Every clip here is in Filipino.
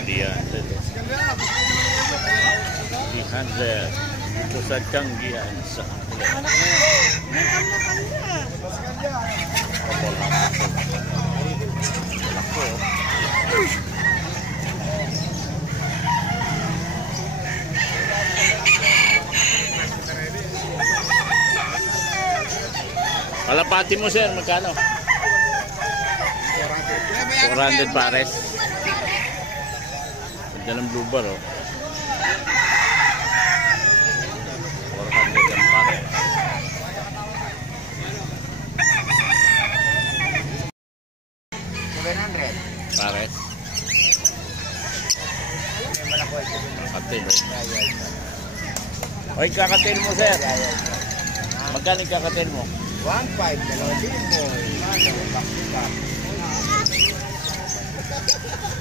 300. 300. Dito sa Tianggian sa Kalapati mo sir, magkano? 400 pares. Ganda ng blue bar, oh. 400 ang pares. Pares. Kakatil, oh. Oy, kakatil mo sir. Magkano yung kakatil mo? 1.5, dalawang libo.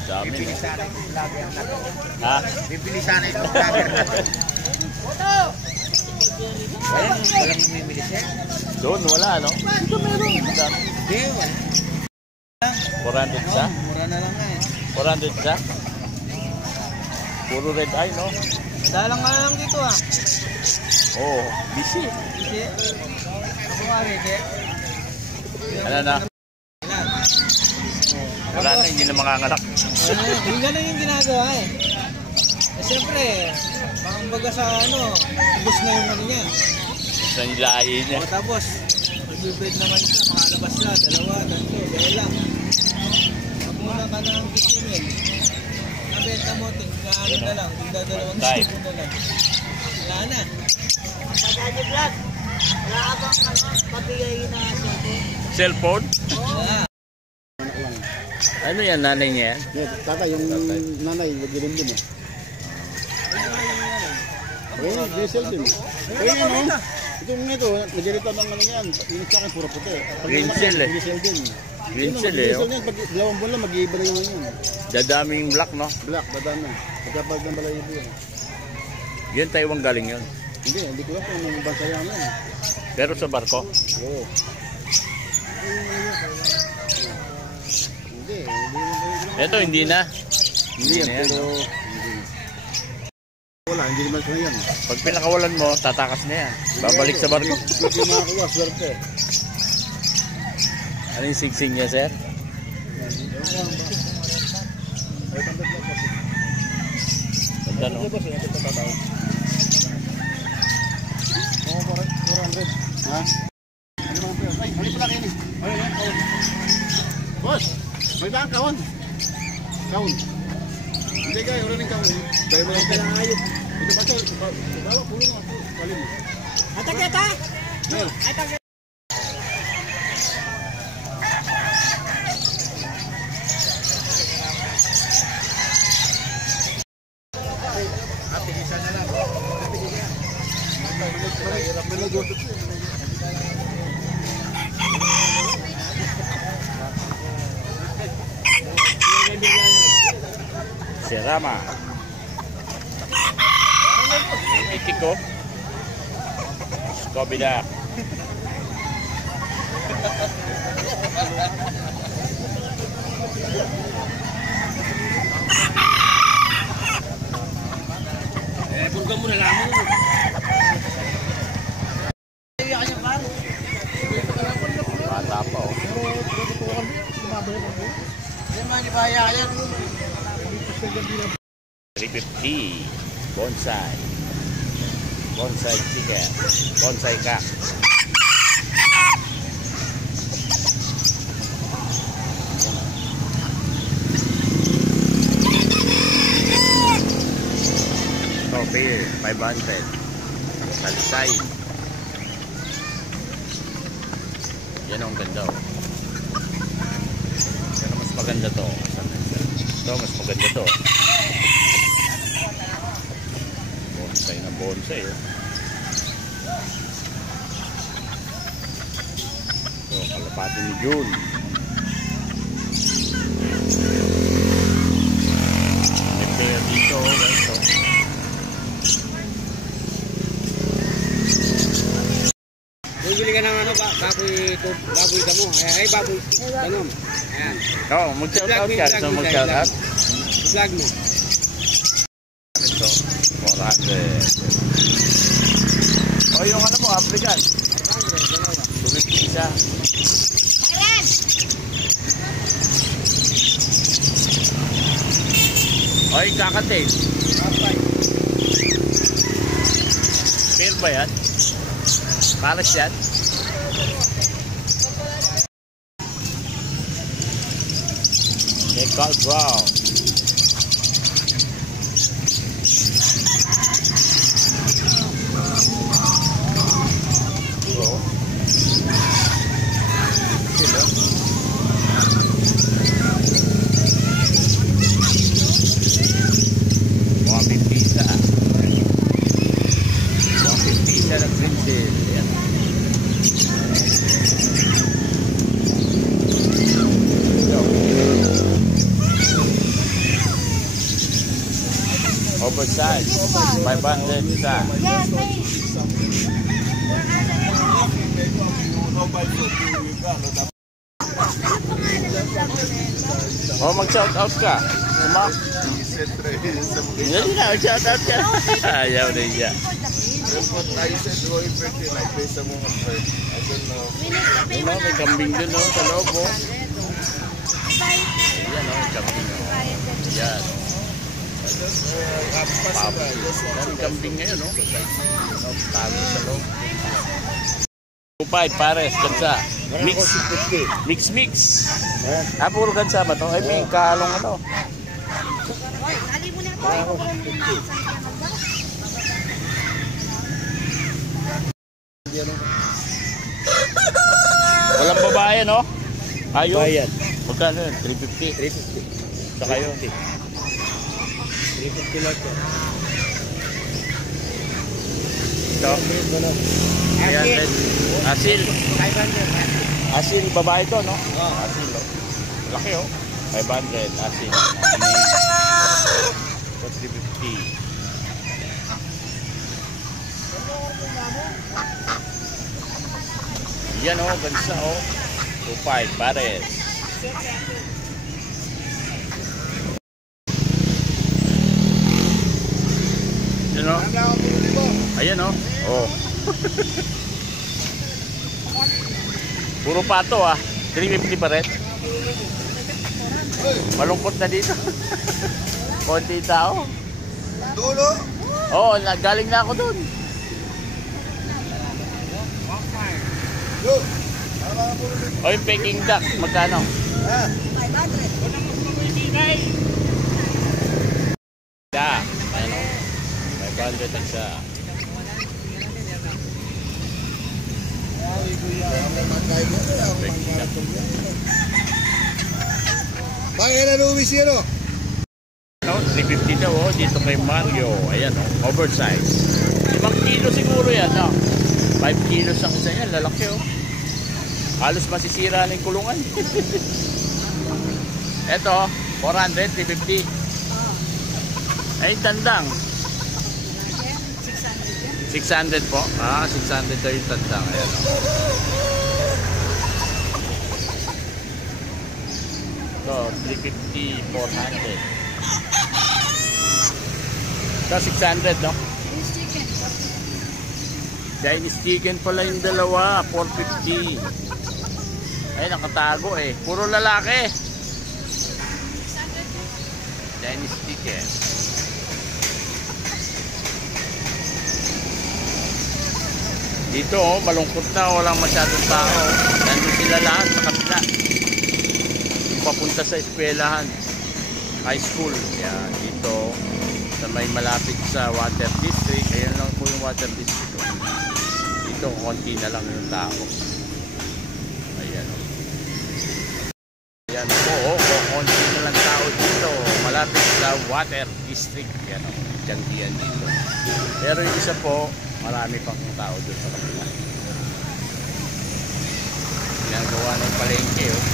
Dami. Bibili sana yung vlogger na to. Ha? Bibili sana yung vlogger na to. Walang namimili siya? Doon, wala, no? Hindi, wala. 400 sa? Mura na lang nga eh. 400 sa? Puro red eye, no? Madalang nga lang dito ah. Oo, busy. Hindi. Ako nga rin eh. Ano na? Wala na, hindi na makangalak. Hindi ganun yung ginagawa eh. Eh siyempre, baga sa ano, ubos na yung ano niya. Sa nilahi niya. O tapos, magbibid naman siya, makalabas na, 2, 3, dahil lang. Pag muna ka na ang 50 mil, nabenta mo, tingnan ano na lang, tingnan 2 libo na lang. Wala na. Pagkakit vlog, wala ka bang pabigay na Cellphone? wala. Ano yan, nanay niya yan? Tata, yung nanay, nag-ilim din eh. Okay, diesel din eh. Kaya ano, itong ito, nag-irita ng ano yan, yung sa akin puro puti. Green-cell eh. Diesel din. Green-cell eh. Diesel yan, pag 2 buwan lang, mag-iiba na yung ano yun. Dadaming black, no? Black, dadaan na. Pagkapag ng balayibo yan. Yan, Taiwan galing yun. Hindi ko lang kung anong bansa yan yan. Pero sa barko? Oo. Hindi. Ito, hindi na. Hindi yan, pero wala, hindi naman siya yan. Pag pinakawalan mo, tatakas na yan. Babalik sa barko. Hindi makakuha, swerte. Ano yung sigsing niya, sir? Ganda, no? Oo, 400. Ha? Ano naman po yun? Ay, mali pala kayo ni. Ay, kaon. Boss, may ba ang kaon? Kaon. Hindi kayo, wala rin kaon. Kaya mo lang kailangan ayot. Ito ba ito? Bawa, pulo nga po. Palim mo. Atageta! Atageta! Isa na lang. Managyoto po. Si Rama. Itik ko. Skobida. Purga mo na lang mo. Bata pa, oh. 350. Bonsai. Bonsai chicken. Bonsai cat. Coffee, 500. Salisay. Yan ang ganda, oh. Pero mas maganda to. Ito, mas maganda to. Bonsai na bonsai, oh. Ito, kalapati ni June. Ito dito, ito. Bumili ka ng ano ba? Baboy damo. Ay, baboy damo. Ayan. Oo, mag-shout out ka. So, mag-shout out. Slag mo. Ito, 400. O yung ano mo, African. 250 isa. Oy, kakate. Fair ba yan? Pares yan? Nickel brown. Oversize, 500 isa. Oh, mag-shout out ka. Yan na, shout out ka. Ayaw na iya. May kambing dun sa loob mo. Yan o, may kambing. Yan. Daming kambing ngayon, no? Tago sa loob. 2.5 pares, kansa. Mix. Puro kansa ba to? Ay, may kahalong ano. Walang babae, no? Ayun. Magkano yun? 350. 350. Saka yun. 350 lang ito. Ito. Ayan. Asil. Asil, babae ito, no? Asil, no? Laki, oh. 500. Asil. So, 350. Yan, oh. Gansa, oh. 2.5 pares. Yan, oh. Ayan, oh. Oh. Puro pato, ah. 350 pa rin. Malungkot na dito. Konti tao. Dulo? Oo, galing na ako dun. O yung Peking duck, magkano? 500. Yeah, ano? 500 ang isa. Bakit na Luis yun, o? 350 daw, oh, dito kay Mario. Ayan, oh, oversize. 5 kilo siguro yan, no? 5 kilos ang isa yan, lalaki, oh. Halos masisira na yung kulungan. Eto, 400, 350. Ay, tandang. 600 po. 600 daw yung tandang. Ayan, oh. So, 350, 400. So, 600, no? Chinese chicken pala yung dalawa, 450. Ay, nakatago eh. Puro lalaki. Chinese chicken. Dito, oh, malungkot na. Walang masyadong tao. Nandun sila lahat sa kabila. Papunta sa eskwelahan. High school. Yan, dito. Sa may malapit sa Water District. Ayan lang po yung Water District. Dito, konti na lang yung tao. Ayan. Ayan po, konti na lang tao dito. Malapit sa Water District. Ayan, diyan dito. Pero yung isa po, marami pang tao doon sa kapila. Ginagawa ng palengke, oh.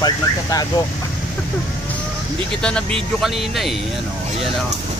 leopard nagtatago. Hindi kita na video kanina eh. Ano, yan o.